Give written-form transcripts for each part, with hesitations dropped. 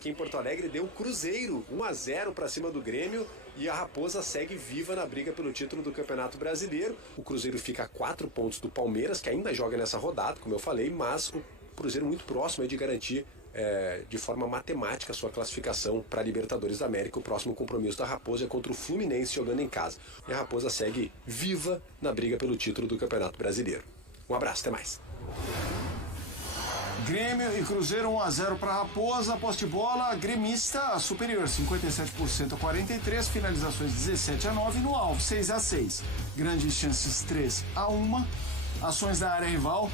aqui em Porto Alegre deu Cruzeiro 1-0 para cima do Grêmio e a Raposa segue viva na briga pelo título do Campeonato Brasileiro. O Cruzeiro fica a 4 pontos do Palmeiras, que ainda joga nessa rodada, como eu falei, mas o Cruzeiro muito próximo de garantir de forma matemática a sua classificação para a Libertadores da América. O próximo compromisso da Raposa é contra o Fluminense jogando em casa. E a Raposa segue viva na briga pelo título do Campeonato Brasileiro. Um abraço, até mais. Grêmio e Cruzeiro 1-0 para Raposa, poste de bola, gremista superior, 57% a 43%, finalizações 17-9, no alvo 6-6, grandes chances 3-1, ações da área rival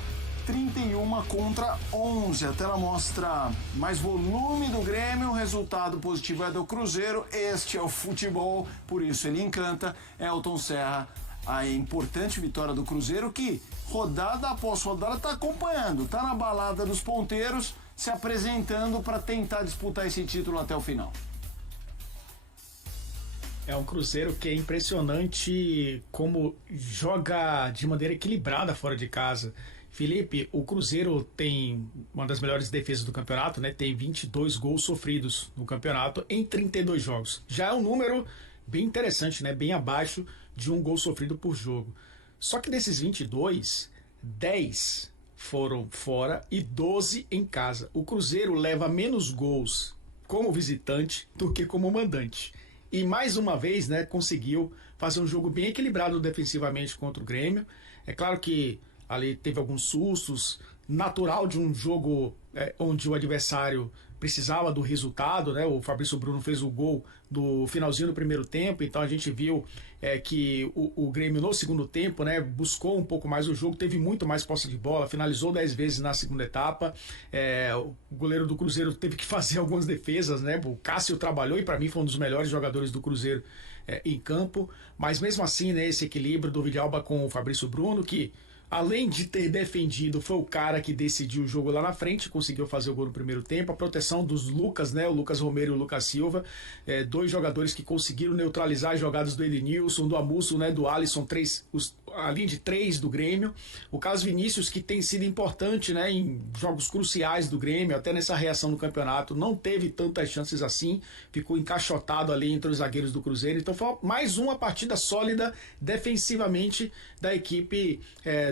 31 contra 11, a tela mostra mais volume do Grêmio, o resultado positivo é do Cruzeiro, este é o futebol, por isso ele encanta. Elton Serra, a importante vitória do Cruzeiro que rodada após rodada está acompanhando, está na balada dos ponteiros, se apresentando para tentar disputar esse título até o final. É um Cruzeiro que é impressionante como joga de maneira equilibrada fora de casa. Felipe, o Cruzeiro tem uma das melhores defesas do campeonato, né? Tem 22 gols sofridos no campeonato em 32 jogos. Já é um número bem interessante, né? Bem abaixo de um gol sofrido por jogo. Só que desses 22, 10 foram fora e 12 em casa. O Cruzeiro leva menos gols como visitante do que como mandante. E mais uma vez, né, conseguiu fazer um jogo bem equilibrado defensivamente contra o Grêmio. É claro que ali teve alguns sustos, natural de um jogo onde o adversário precisava do resultado, né? O Fabrício Bruno fez o gol do finalzinho do primeiro tempo, então a gente viu que o Grêmio no segundo tempo, né, buscou um pouco mais o jogo, teve muito mais posse de bola, finalizou 10 vezes na segunda etapa. O goleiro do Cruzeiro teve que fazer algumas defesas, né? O Cássio trabalhou e para mim foi um dos melhores jogadores do Cruzeiro em campo, mas mesmo assim, né, esse equilíbrio do Villalba com o Fabrício Bruno, que além de ter defendido, foi o cara que decidiu o jogo lá na frente, conseguiu fazer o gol no primeiro tempo. A proteção dos Lucas, né? O Lucas Romero e o Lucas Silva, dois jogadores que conseguiram neutralizar as jogadas do Edenilson, do Amusso, né? Do Alisson, a linha de 3 do Grêmio. O Carlos Vinícius, que tem sido importante, né, em jogos cruciais do Grêmio, até nessa reação no campeonato, não teve tantas chances assim, ficou encaixotado ali entre os zagueiros do Cruzeiro. Então foi mais uma partida sólida defensivamente da equipe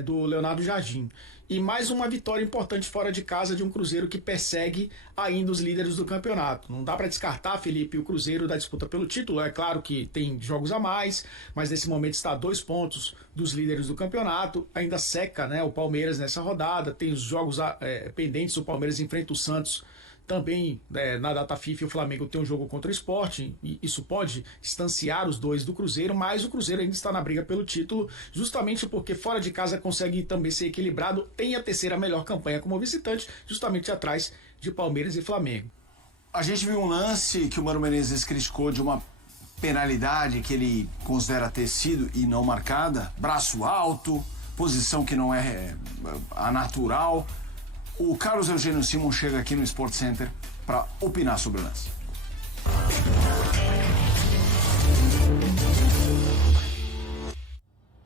do Leonardo Jardim. E mais uma vitória importante fora de casa de um Cruzeiro que persegue ainda os líderes do campeonato. Não dá para descartar, Felipe, o Cruzeiro da disputa pelo título. É claro que tem jogos a mais, mas nesse momento está a 2 pontos dos líderes do campeonato. Ainda seca, né, o Palmeiras nessa rodada. Tem os jogos pendentes. O Palmeiras enfrenta o Santos também na data FIFA. O Flamengo tem um jogo contra o Sport, e isso pode distanciar os dois do Cruzeiro, mas o Cruzeiro ainda está na briga pelo título, justamente porque fora de casa consegue também ser equilibrado, tem a terceira melhor campanha como visitante, justamente atrás de Palmeiras e Flamengo. A gente viu um lance que o Mano Menezes criticou de uma penalidade que ele considera ter sido e não marcada, braço alto, posição que não é a natural. O Carlos Eugênio Simon chega aqui no Sport Center para opinar sobre o lance.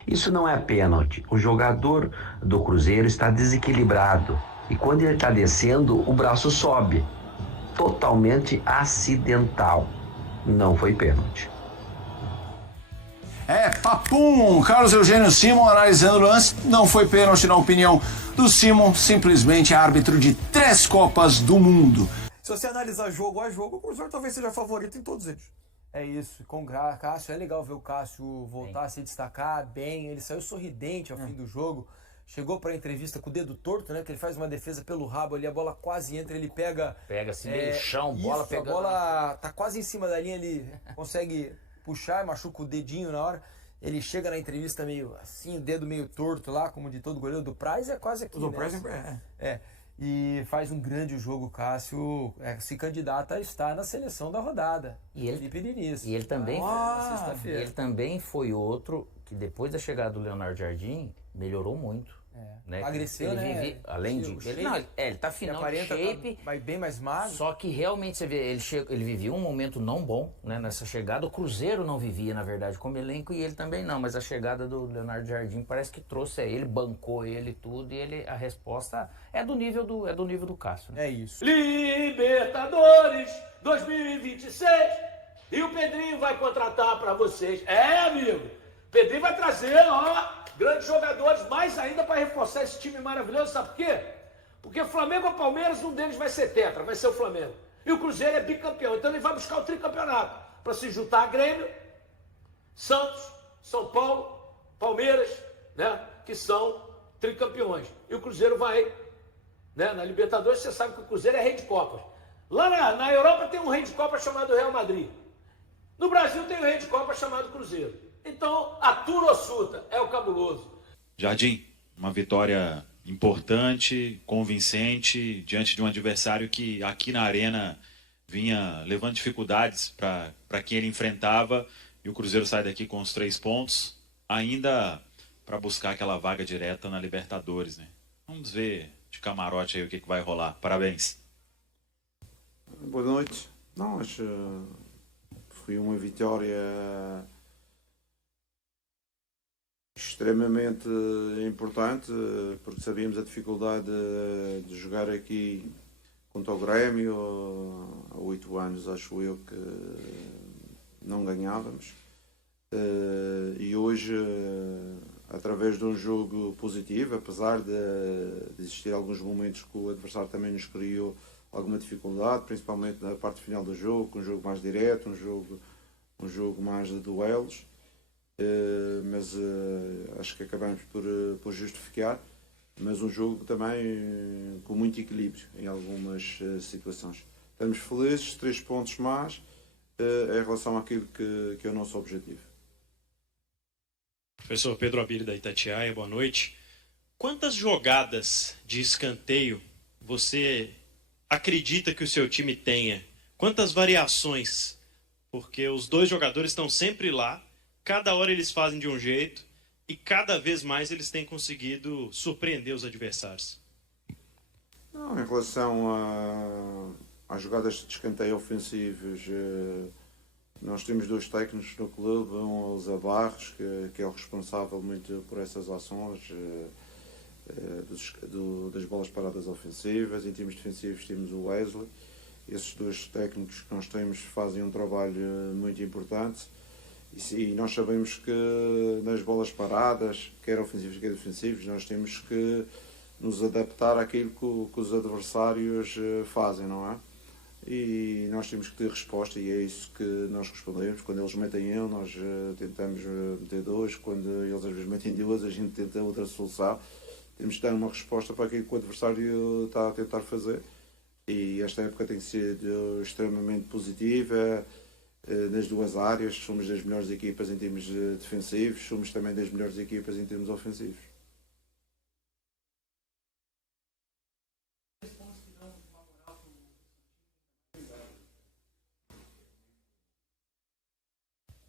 Isso não é pênalti. O jogador do Cruzeiro está desequilibrado e quando ele está descendo, o braço sobe. Totalmente acidental. Não foi pênalti. Papum! Carlos Eugênio Simon analisando o lance. Não foi pênalti na opinião do Simon, simplesmente árbitro de 3 Copas do Mundo. Se você analisar jogo a jogo, o Cruzeiro talvez seja favorito em todos eles. É isso, com o Cássio, é legal ver o Cássio voltar a se destacar bem, ele saiu sorridente ao fim do jogo, chegou para a entrevista com o dedo torto, né, que ele faz uma defesa pelo rabo ali, a bola quase entra, ele pega assim meio chão, bola pegando. A bola tá quase em cima da linha, ele consegue puxar, machuca o dedinho na hora. Ele chega na entrevista meio assim, o dedo meio torto lá, como de todo goleiro. Do Praz é quase aqui, do né? Praz E faz um grande jogo, Cássio, se candidata a estar na seleção da rodada. E ele, Felipe Diniz. E ele também, sexta-feira. Ele também foi outro que depois da chegada do Leonardo Jardim melhorou muito. Né? Emagreceu, ele né? vive, além de... Ele tá finão de shape. Vai bem mais magro. Só que realmente você vê, ele vivia um momento não bom, né? Nessa chegada. O Cruzeiro não vivia, na verdade, como elenco, e ele também não. Mas a chegada do Leonardo Jardim parece que trouxe ele, bancou ele tudo, e a resposta é do nível do Cássio. Né? É isso. Libertadores 2026. E o Pedrinho vai contratar pra vocês. Amigo. Pedrinho vai trazer, grandes jogadores, mais ainda para reforçar esse time maravilhoso. Sabe por quê? Porque Flamengo ou Palmeiras, um deles vai ser tetra, vai ser o Flamengo. E o Cruzeiro é bicampeão. Então ele vai buscar o tricampeonato para se juntar a Grêmio, Santos, São Paulo, Palmeiras, né? Que são tricampeões. E o Cruzeiro vai, né? Na Libertadores, você sabe que o Cruzeiro é rei de Copas. Lá na Europa tem um rei de Copas chamado Real Madrid. No Brasil tem um rei de Copas chamado Cruzeiro. Então, a Turossuta é o cabuloso. Jardim, uma vitória importante, convincente, diante de um adversário que aqui na Arena vinha levando dificuldades para quem ele enfrentava, e o Cruzeiro sai daqui com os 3 pontos, ainda para buscar aquela vaga direta na Libertadores, né? Vamos ver de camarote aí o que vai rolar. Parabéns. Boa noite. Não, acho foi uma vitória extremamente importante, porque sabíamos a dificuldade de jogar aqui contra o Grêmio. Há 8 anos, acho eu, que não ganhávamos. E hoje, através de um jogo positivo, apesar de existir alguns momentos que o adversário também nos criou alguma dificuldade, principalmente na parte final do jogo, um jogo mais direto, um jogo mais de duelos. Mas acho que acabamos por justificar, mas um jogo também com muito equilíbrio em algumas situações. Estamos felizes, 3 pontos mais em relação àquilo que é o nosso objetivo. Professor Pedro Abílio da Itatiaia, boa noite. Quantas jogadas de escanteio você acredita que o seu time tenha? Quantas variações? Porque os 2 jogadores estão sempre lá. Cada hora eles fazem de um jeito e cada vez mais eles têm conseguido surpreender os adversários. Não, em relação às jogadas de escanteio ofensivos, nós temos 2 técnicos no clube, um é o Zé Barros, que é o responsável muito por essas ações das bolas paradas ofensivas. Em termos defensivos temos o Wesley. Esses 2 técnicos que nós temos fazem um trabalho muito importante. E nós sabemos que nas bolas paradas, quer ofensivos quer defensivos, nós temos que nos adaptar àquilo que os adversários fazem, não é? E nós temos que ter resposta, e é isso que nós respondemos. Quando eles metem nós tentamos meter 2, quando eles às vezes metem 2, a gente tenta outra solução. Temos que dar uma resposta para aquilo que o adversário está a tentar fazer. E esta época tem sido extremamente positiva. Nas 2 áreas, somos das melhores equipas em termos defensivos, somos também das melhores equipas em termos ofensivos.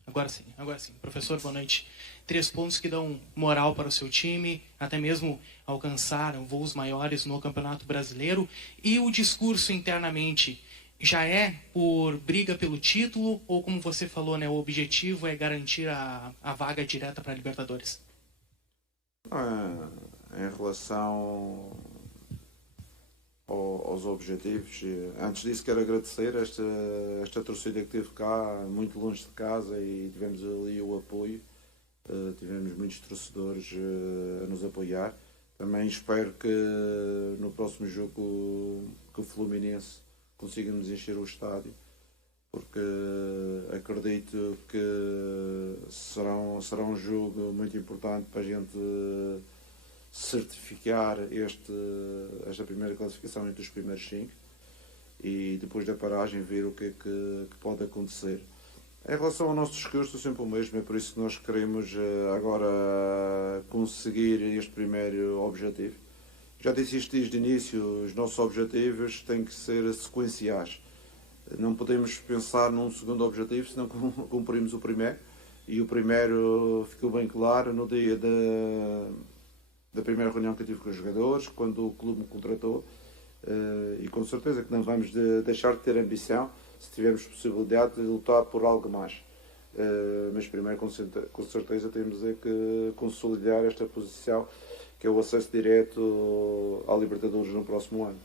Agora sim. Professor, boa noite. 3 pontos que dão moral para o seu time, até mesmo alcançaram voos maiores no Campeonato Brasileiro. E o discurso internamente já é por briga pelo título, ou como você falou, né, o objetivo é garantir a vaga direta para a Libertadores? Em relação aos objetivos, antes disso quero agradecer esta torcida que esteve cá, muito longe de casa, e tivemos ali o apoio, tivemos muitos torcedores a nos apoiar. Também espero que no próximo jogo que o Fluminense consiga-nos encher o estádio, porque acredito que será um jogo muito importante para a gente certificar esta primeira classificação entre os primeiros 5 e depois da paragem ver o que é que pode acontecer. Em relação ao nosso discurso, é sempre o mesmo, é por isso que nós queremos agora conseguir este primeiro objetivo. Já disse isto desde o início, os nossos objetivos têm que ser sequenciais. Não podemos pensar num segundo objetivo, senão cumprimos o primeiro. E o primeiro ficou bem claro no dia da primeira reunião que eu tive com os jogadores, quando o clube me contratou, e com certeza que não vamos deixar de ter ambição se tivermos possibilidade de lutar por algo mais. Mas primeiro, com certeza, temos que consolidar esta posição, que é o acesso direto à Libertadores no próximo ano.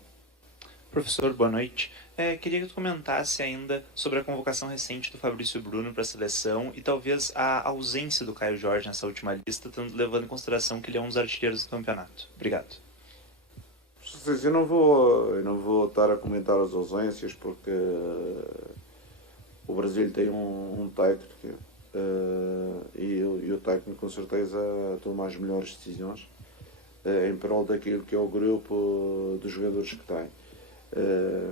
Professor, boa noite. Queria que tu comentasse ainda sobre a convocação recente do Fabrício Bruno para a seleção e talvez a ausência do Caio Jorge nessa última lista, levando em consideração que ele é um dos artilheiros do campeonato. Obrigado. Eu não vou estar a comentar as ausências, porque o Brasil tem um técnico e o técnico com certeza toma as melhores decisões em prol daquilo que é o grupo dos jogadores que tem.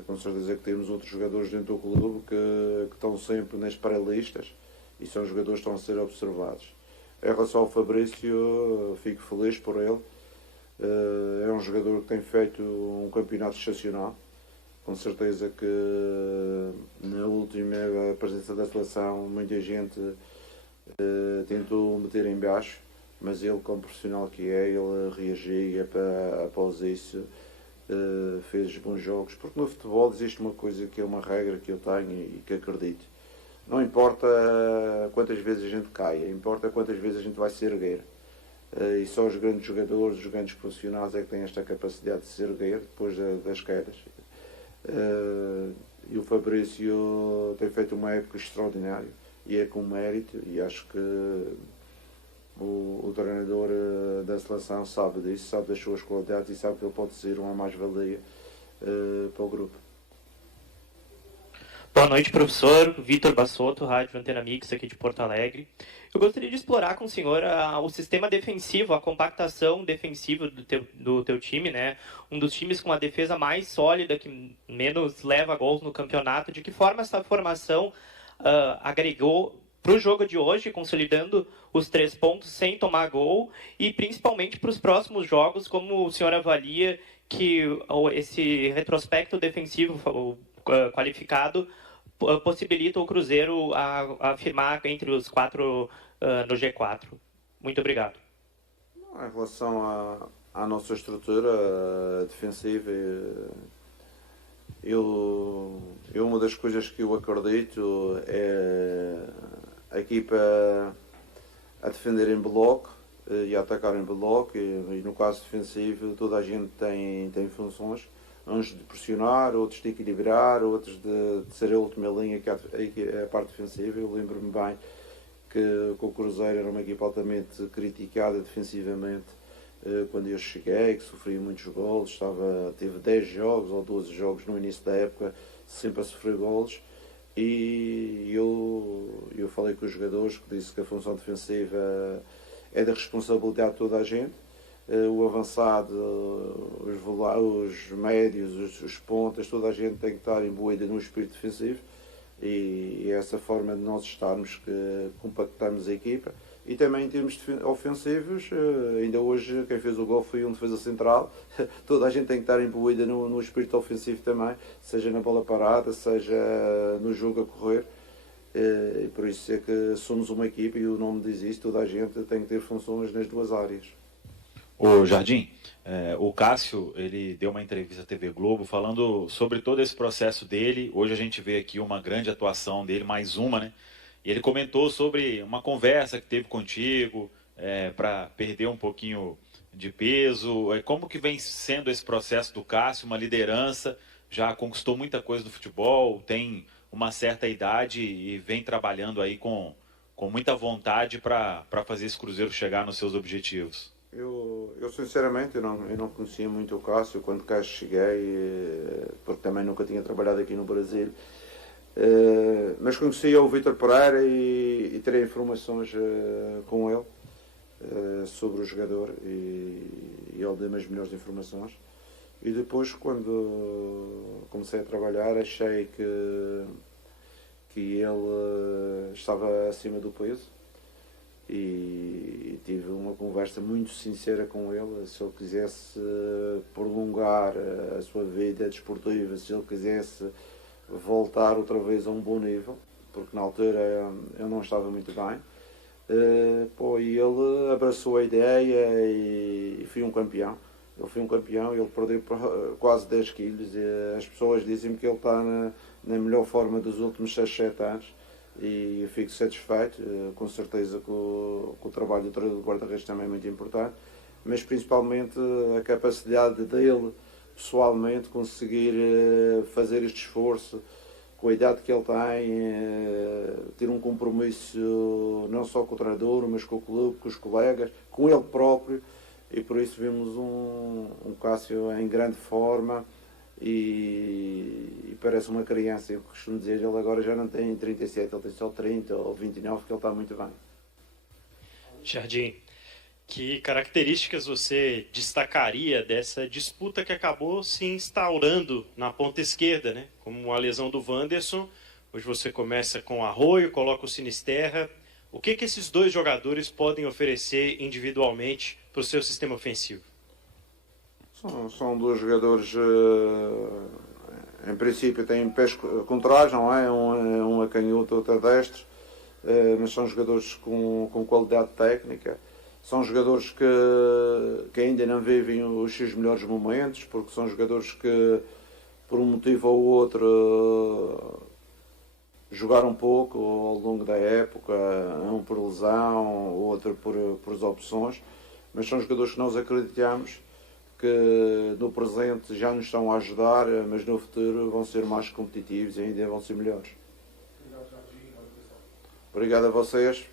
Com certeza que temos outros jogadores dentro do clube que estão sempre nas pré-listas e são jogadores que estão a ser observados. Em relação ao Fabrício, fico feliz por ele. É um jogador que tem feito um campeonato excepcional. Com certeza que na última presença da seleção muita gente tentou meter em baixo, mas ele, como profissional que é, ele reagia após isso, fez bons jogos, porque no futebol existe uma coisa que é uma regra que eu tenho e que acredito. Não importa quantas vezes a gente caia, importa quantas vezes a gente vai se erguer. E só os grandes jogadores, os grandes profissionais é que têm esta capacidade de se erguer depois das quedas. E o Fabrício tem feito uma época extraordinária e é com mérito, e acho que o treinador da seleção sabe disso, sabe das suas qualidades e sabe que ele pode ser uma mais-valia para o grupo. Boa noite, professor. Vitor Bassotto, Rádio Antena Mix, aqui de Porto Alegre. Eu gostaria de explorar com o senhor o sistema defensivo, a compactação defensiva do teu time, né? Um dos times com a defesa mais sólida, que menos leva gols no campeonato. De que forma essa formação agregou para o jogo de hoje, consolidando os 3 pontos sem tomar gol, e principalmente para os próximos jogos, como o senhor avalia que esse retrospecto defensivo qualificado possibilita o Cruzeiro a firmar entre os 4 no G4. Muito obrigado. Em relação à nossa estrutura defensiva, uma das coisas que eu acredito é a equipa a defender em bloco e a atacar em bloco, e no caso defensivo toda a gente tem funções, uns de pressionar, outros de equilibrar, outros de ser a última linha, que é a parte defensiva. Eu lembro-me bem que o Cruzeiro era uma equipa altamente criticada defensivamente quando eu cheguei, que sofria muitos golos, teve 10 jogos ou 12 jogos no início da época sempre a sofrer golos, e eu falei com os jogadores, que disse que a função defensiva é da responsabilidade de toda a gente. O avançado, os médios, os pontas, toda a gente tem que estar imbuída no espírito defensivo, e é essa forma de nós estarmos que compactamos a equipa. E também em termos ofensivos, ainda hoje quem fez o gol foi um defesa central. Toda a gente tem que estar imbuída no espírito ofensivo também, seja na bola parada, seja no jogo a correr. E por isso é que somos uma equipa, e o nome diz isso, toda a gente tem que ter funções nas duas áreas. Ô Jardim, o Cássio, ele deu uma entrevista à TV Globo falando sobre todo esse processo dele. Hoje a gente vê aqui uma grande atuação dele, mais uma, né? E ele comentou sobre uma conversa que teve contigo para perder um pouquinho de peso. Como que vem sendo esse processo do Cássio, uma liderança, já conquistou muita coisa do futebol, tem uma certa idade e vem trabalhando aí com muita vontade para fazer esse Cruzeiro chegar nos seus objetivos. Eu sinceramente eu não conhecia muito o Cássio quando cá cheguei, porque também nunca tinha trabalhado aqui no Brasil. Mas conhecia o Vítor Pereira e terei informações com ele sobre o jogador, e ele deu-me as melhores informações. E depois, quando comecei a trabalhar, achei que ele estava acima do peso, e tive uma conversa muito sincera com ele. Se ele quisesse prolongar a sua vida desportiva, se ele quisesse voltar outra vez a um bom nível, porque na altura eu não estava muito bem, E ele abraçou a ideia e foi um campeão. Ele foi um campeão, ele perdeu quase 10 quilos. As pessoas dizem que ele está na melhor forma dos últimos 6, 7 anos. E eu fico satisfeito, com certeza que o trabalho do treinador de guarda-redes também é muito importante, mas principalmente a capacidade dele, pessoalmente, conseguir fazer este esforço com a idade que ele tem, ter um compromisso não só com o treinador, mas com o clube, com os colegas, com ele próprio, e por isso vimos um Cássio em grande forma. E parece uma criança, eu costumo dizer, ele agora já não tem 37, ele tem só 30 ou 29, porque ele está muito bem. Jardim, que características você destacaria dessa disputa que acabou se instaurando na ponta esquerda, né? Como a lesão do Wanderson, hoje você começa com Arroio, coloca o Sinisterra. O que esses dois jogadores podem oferecer individualmente para o seu sistema ofensivo? São dois jogadores, em princípio têm pés contrários, não é? Um é canhoto, outro é destro, mas são jogadores com qualidade técnica. São jogadores que ainda não vivem os seus melhores momentos, porque são jogadores que, por um motivo ou outro, jogaram pouco ao longo da época, um por lesão, outro por opções, mas são jogadores que nós acreditamos que no presente já nos estão a ajudar, mas no futuro vão ser mais competitivos e ainda vão ser melhores. Obrigado a vocês.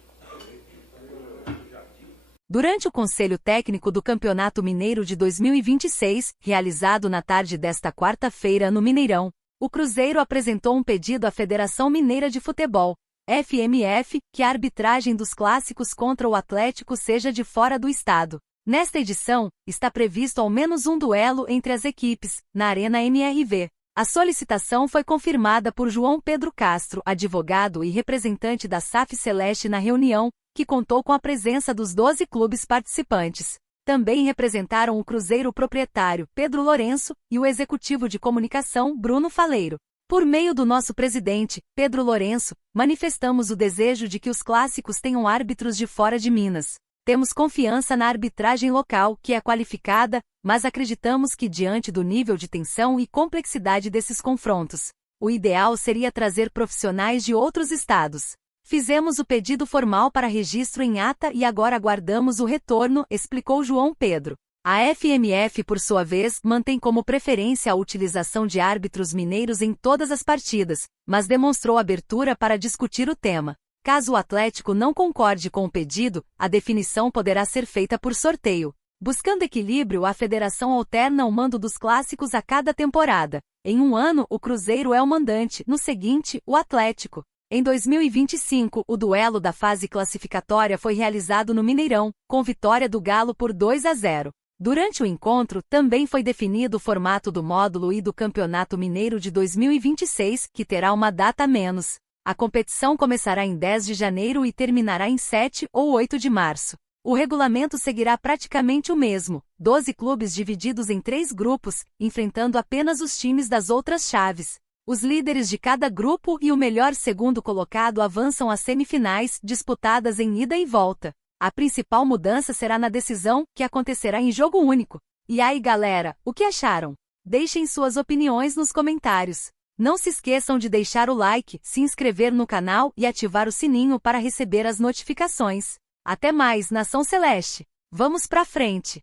Durante o Conselho Técnico do Campeonato Mineiro de 2026, realizado na tarde desta quarta-feira no Mineirão, o Cruzeiro apresentou um pedido à Federação Mineira de Futebol, FMF, que a arbitragem dos clássicos contra o Atlético seja de fora do estado. Nesta edição, está previsto ao menos um duelo entre as equipes, na Arena MRV. A solicitação foi confirmada por João Pedro Castro, advogado e representante da SAF Celeste na reunião, que contou com a presença dos 12 clubes participantes. Também representaram o Cruzeiro proprietário, Pedro Lourenço, e o executivo de comunicação, Bruno Faleiro. Por meio do nosso presidente, Pedro Lourenço, manifestamos o desejo de que os clássicos tenham árbitros de fora de Minas. Temos confiança na arbitragem local, que é qualificada, mas acreditamos que, diante do nível de tensão e complexidade desses confrontos, o ideal seria trazer profissionais de outros estados. Fizemos o pedido formal para registro em ata e agora aguardamos o retorno, explicou João Pedro. A FMF, por sua vez, mantém como preferência a utilização de árbitros mineiros em todas as partidas, mas demonstrou abertura para discutir o tema. Caso o Atlético não concorde com o pedido, a definição poderá ser feita por sorteio. Buscando equilíbrio, a federação alterna o mando dos clássicos a cada temporada. Em um ano, o Cruzeiro é o mandante, no seguinte, o Atlético. Em 2025, o duelo da fase classificatória foi realizado no Mineirão, com vitória do Galo por 2-0. Durante o encontro, também foi definido o formato do módulo I do Campeonato Mineiro de 2026, que terá uma data a menos. A competição começará em 10 de janeiro e terminará em 7 ou 8 de março. O regulamento seguirá praticamente o mesmo, 12 clubes divididos em 3 grupos, enfrentando apenas os times das outras chaves. Os líderes de cada grupo e o melhor segundo colocado avançam às semifinais, disputadas em ida e volta. A principal mudança será na decisão, que acontecerá em jogo único. E aí, galera, o que acharam? Deixem suas opiniões nos comentários. Não se esqueçam de deixar o like, se inscrever no canal e ativar o sininho para receber as notificações. Até mais, Nação Celeste! Vamos pra frente!